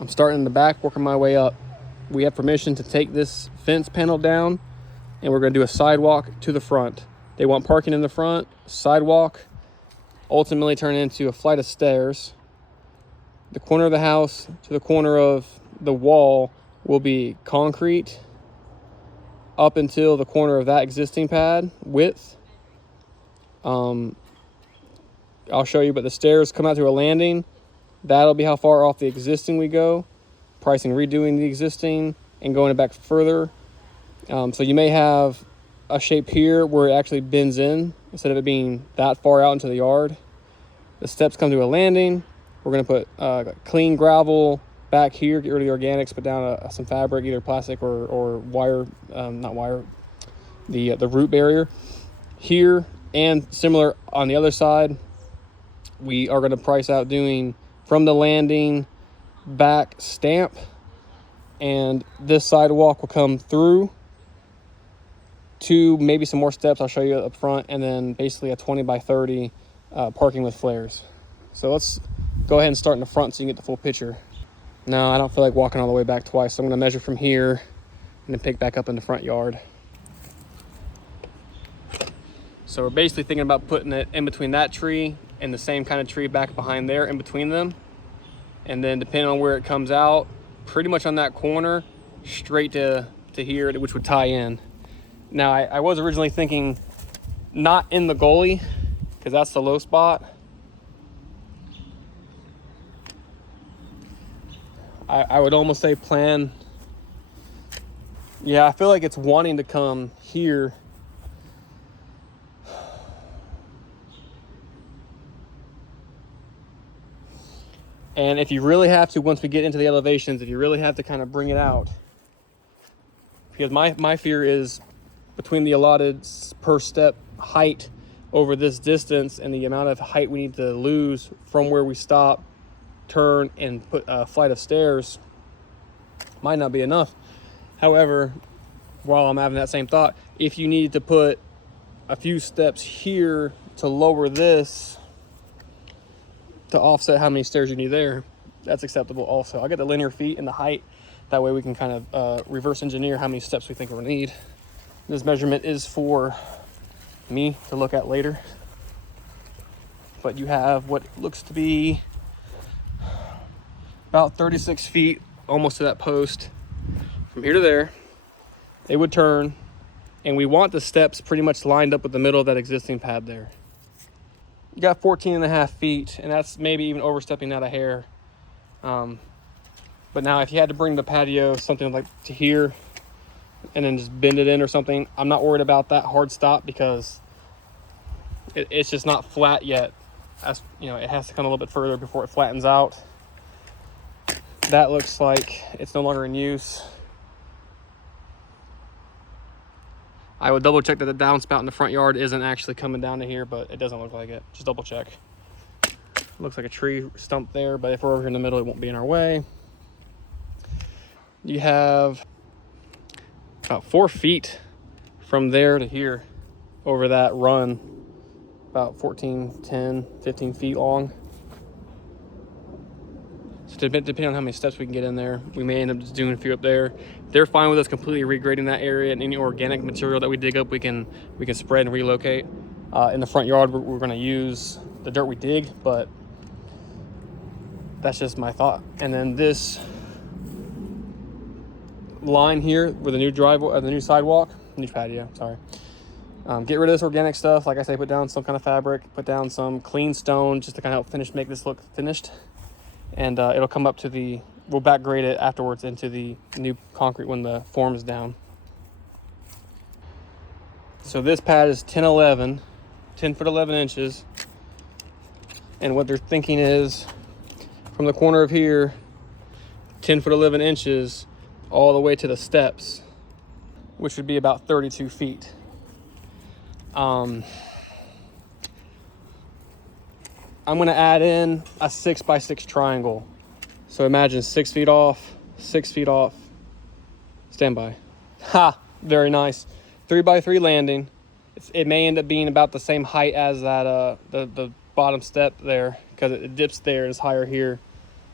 I'm starting in the back, working my way up. We have permission to take this fence panel down, and we're going to do a sidewalk to the front. They want parking in the front, sidewalk, ultimately turn into a flight of stairs. The corner of the house to the corner of the wall will be concrete up until the corner of that existing pad width. I'll show you, but the stairs come out to a landing. That'll be how far off the existing we go. Pricing redoing the existing and going it back further. So you may have a shape here where it actually bends in instead of it being that far out into the yard. The steps come to a landing. We're going to put clean gravel back here, get rid of the organics, put down some fabric, either plastic or wire, not wire, the root barrier here. And similar on the other side, we are going to price out doing from the landing back stamp, and this sidewalk will come through to maybe some more steps I'll show you up front, and then basically a 20 by 30 parking with flares. So let's go ahead and start in the front so you can get the full picture. No, I don't feel like walking all the way back twice, so I'm going to measure from here and then pick back up in the front yard. So we're basically thinking about putting it in between that tree and the same kind of tree back behind there, in between them. And then depending on where it comes out, pretty much on that corner, straight to here, which would tie in. Now, I was originally thinking not in the gully, because that's the low spot. I would almost say plan. Yeah, I feel like it's wanting to come here. And if you really have to, once we get into the elevations, if you really have to kind of bring it out, because my fear is between the allotted per step height over this distance and the amount of height we need to lose from where we stop, turn, and put a flight of stairs might not be enough. However, while I'm having that same thought, if you need to put a few steps here to lower this to offset how many stairs you need there, that's acceptable also. I'll get the linear feet and the height. That way we can kind of reverse engineer how many steps we think we'll need. This measurement is for me to look at later. But you have what looks to be about 36 feet, almost to that post. From here to there, it would turn, and we want the steps pretty much lined up with the middle of that existing pad there. You got 14.5 feet, and that's maybe even overstepping that a hair. But now if you had to bring the patio something like to here and then just bend it in or something, I'm not worried about that hard stop because it's just not flat yet. As you know, it has to come a little bit further before it flattens out. That looks like it's no longer in use. I would double check that the downspout in the front yard isn't actually coming down to here, but it doesn't look like it. Just double check. Looks like a tree stump there, but if we're over here in the middle, it won't be in our way. You have about 4 feet from there to here over that run, about 14, 10, 15 feet long. So depending on how many steps we can get in there, we may end up just doing a few up there. They're fine with us completely regrading that area, and any organic material that we dig up, we can spread and relocate. In the front yard, we're going to use the dirt we dig, but that's just my thought. And then this line here with the new driveway, the new sidewalk, new patio, sorry. Get rid of this organic stuff. Like I say, put down some kind of fabric, put down some clean stone just to kind of help make this look finished. And it'll come up to we'll back grade it afterwards into the new concrete when the form is down. So this pad is 10 foot 11 inches. And what they're thinking is from the corner of here, 10 foot 11 inches, all the way to the steps, which would be about 32 feet. I'm going to add in a 6x6 triangle. So imagine 6 feet off, 6 feet off, stand by. Ha, very nice. 3x3 landing. It may end up being about the same height as that the bottom step there, because it dips there and it's higher here.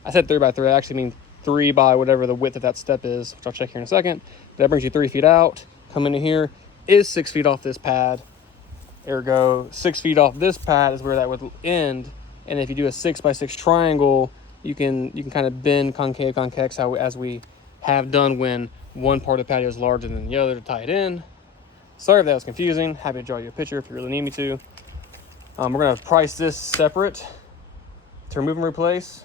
I said 3x3, I actually mean 3 by whatever the width of that step is, which I'll check here in a second. That brings you 3 feet out. Come into here, is 6 feet off this pad. Ergo, 6 feet off this pad is where that would end. And if you do a 6 by 6 triangle, you can kind of bend concave convex as we have done when one part of the patio is larger than the other to tie it in. Sorry if that was confusing. Happy to draw you a picture if you really need me to. We're gonna price this separate to remove and replace.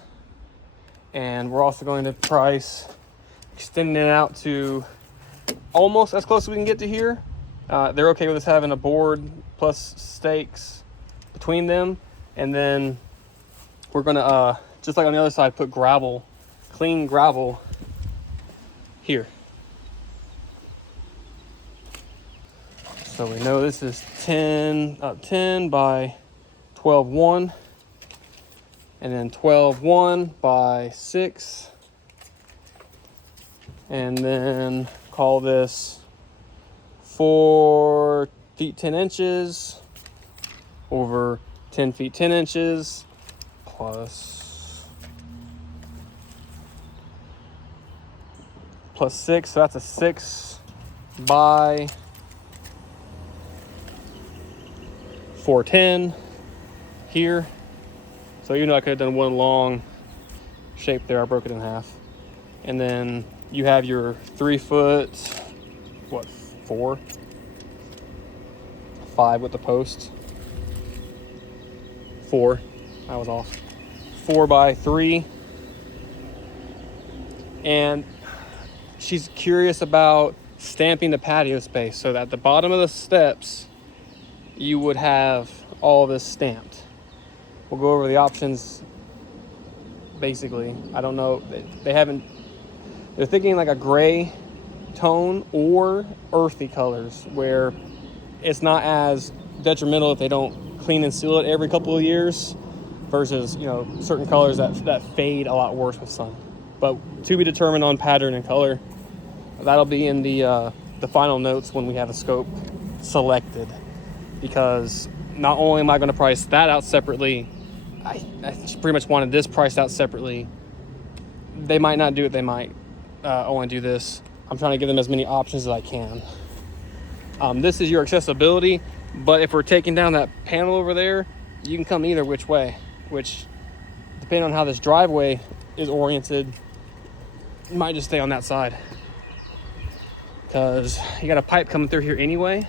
And we're also going to price extending it out to almost as close as we can get to here. They're okay with us having a board plus stakes between them. And then we're gonna, just like on the other side, put gravel, clean gravel here. So we know this is 10 by 12.1, and then 12.1 by 6, and then call this 4 feet 10 inches over 10 feet 10 inches plus 6, so that's a 6 by 410 here. So even though I could have done one long shape there, I broke it in half. And then you have your 3 foot, what, 4? 5 with the post. 4, I was off. 4 by 3. And she's curious about stamping the patio space so that at the bottom of the steps, you would have all this stamped. We'll go over the options basically. I don't know, they're thinking like a gray tone or earthy colors where it's not as detrimental if they don't clean and seal it every couple of years versus, you know, certain colors that fade a lot worse with sun. But to be determined on pattern and color. That'll be in the final notes when we have a scope selected. Because not only am I going to price that out separately, I pretty much wanted this priced out separately. They might not do it, they might only do this. I'm trying to give them as many options as I can. This is your accessibility, but if we're taking down that panel over there, you can come either which way, which depending on how this driveway is oriented, you might just stay on that side. Because you got a pipe coming through here anyway.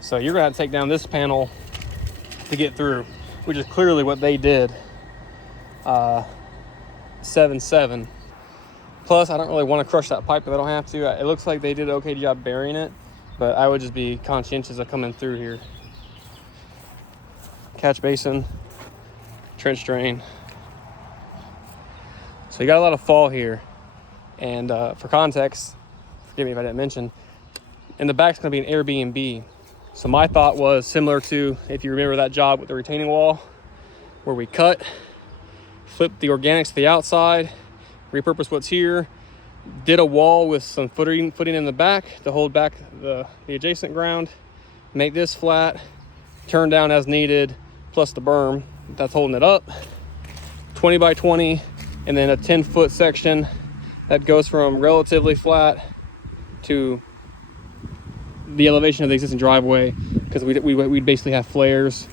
So you're gonna have to take down this panel to get through, which is clearly what they did. 7-7. Plus, I don't really want to crush that pipe if I don't have to. It looks like they did an okay job burying it, but I would just be conscientious of coming through here. Catch basin, trench drain. So you got a lot of fall here. And for context, forgive me if I didn't mention, in the back's gonna be an Airbnb. So my thought was similar to, if you remember that job with the retaining wall, where we cut, flipped the organics to the outside, repurposed what's here, did a wall with some footing in the back to hold back the adjacent ground, make this flat, turn down as needed, plus the berm that's holding it up, 20 by 20, and then a 10-foot section that goes from relatively flat to the elevation of the existing driveway, because we'd basically have flares.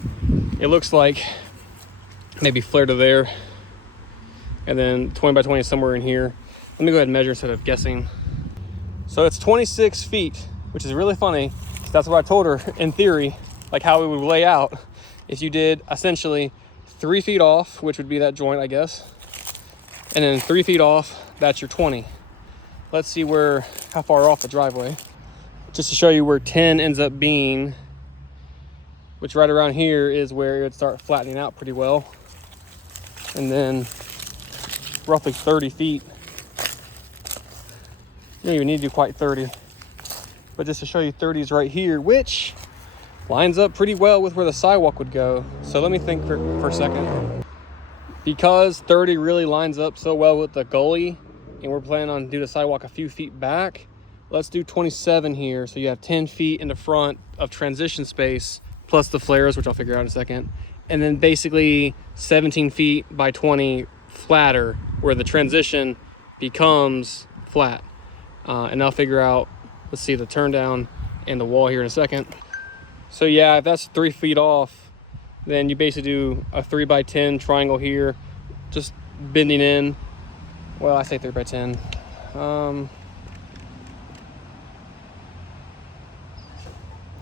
It looks like maybe flare to there, and then 20 by 20 is somewhere in here. Let me go ahead and measure instead of guessing. So it's 26 feet, which is really funny. That's what I told her in theory, like how it would lay out if you did essentially 3 feet off, which would be that joint, I guess, and then 3 feet off, that's your 20. Let's see how far off the driveway. Just to show you where 10 ends up being, which right around here is where it would start flattening out pretty well. And then roughly 30 feet. You don't even need to do quite 30. But just to show you, 30 is right here, which lines up pretty well with where the sidewalk would go. So let me think for a second. Because 30 really lines up so well with the gully, and we're planning on doing the sidewalk a few feet back, let's do 27 here. So you have 10 feet in the front of transition space, plus the flares, which I'll figure out in a second. And then basically 17 feet by 20 flatter, where the transition becomes flat. And I'll figure out, let's see, the turn down and the wall here in a second. So yeah, if that's 3 feet off, then you basically do a 3x10 triangle here, just bending in. Well, I say 3x10.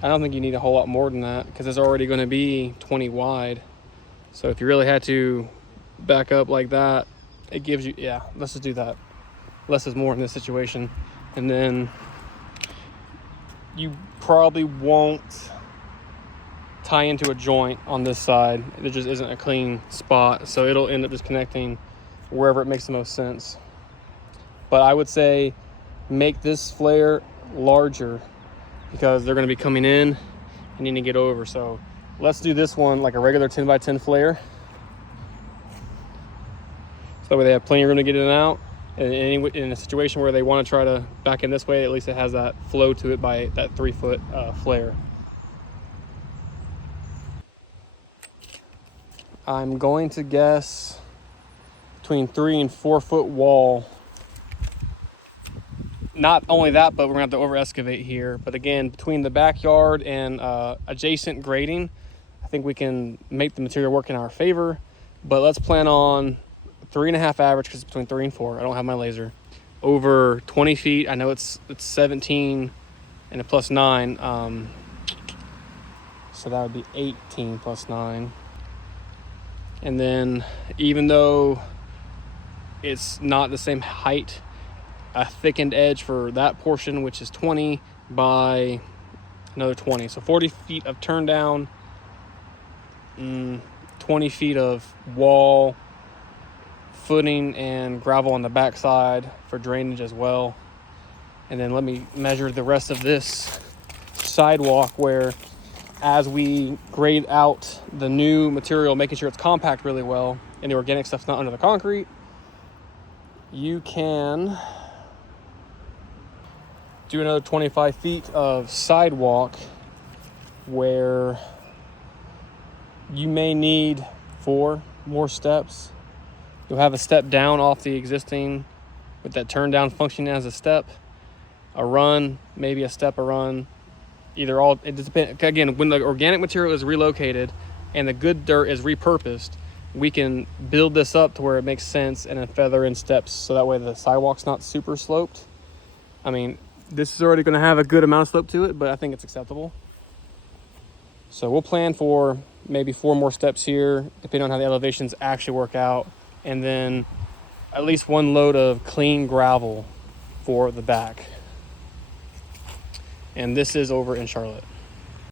I don't think you need a whole lot more than that because it's already going to be 20 wide. So if you really had to back up like that, it gives you, yeah, let's just do that. Less is more in this situation. And then you probably won't tie into a joint on this side. There just isn't a clean spot, so it'll end up just connecting wherever it makes the most sense. But I would say make this flare larger because they're going to be coming in and need to get over. So let's do this one like a regular 10x10 flare, so that way they have plenty of room to get in and out. And in a situation where they want to try to back in this way, at least it has that flow to it by that 3 foot flare. I'm going to guess between 3 and 4 foot wall. Not only that, but we're gonna have to over excavate here. But again, between the backyard and adjacent grading, I think we can make the material work in our favor. But let's plan on 3.5 average, because it's between 3 and 4. I don't have my laser. Over 20 feet. I know it's 17 and a plus 9. So that would be 18 plus 9. And then even though it's not the same height, a thickened edge for that portion, which is 20 by another 20. So 40 feet of turn down, 20 feet of wall, footing, and gravel on the backside for drainage as well. And then let me measure the rest of this sidewalk, where as we grade out the new material, making sure it's compact really well and the organic stuff's not under the concrete, you can do another 25 feet of sidewalk where you may need 4 more steps. You'll have a step down off the existing with that turn down functioning as a step, a run, maybe a step, a run, either all. It depends. Again, when the organic material is relocated and the good dirt is repurposed, we can build this up to where it makes sense and then feather in steps, so that way the sidewalk's not super sloped. I mean, this is already going to have a good amount of slope to it, but I think it's acceptable. So we'll plan for maybe 4 more steps here, depending on how the elevations actually work out. And then at least 1 load of clean gravel for the back. And this is over in Charlotte.